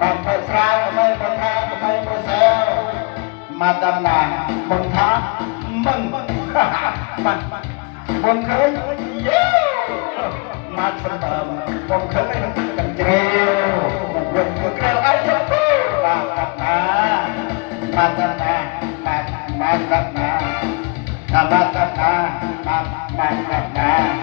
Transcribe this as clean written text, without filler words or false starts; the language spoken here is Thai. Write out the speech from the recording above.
บางภาษาไม่บางทางไม่ภาษามาดำนาบางทางมึงมันบนเคยเย้มาชนบนเคยกันเจียวบนเคยไอ้ยกมาดำนามาดำนามาดำนามาดำนามาดำนา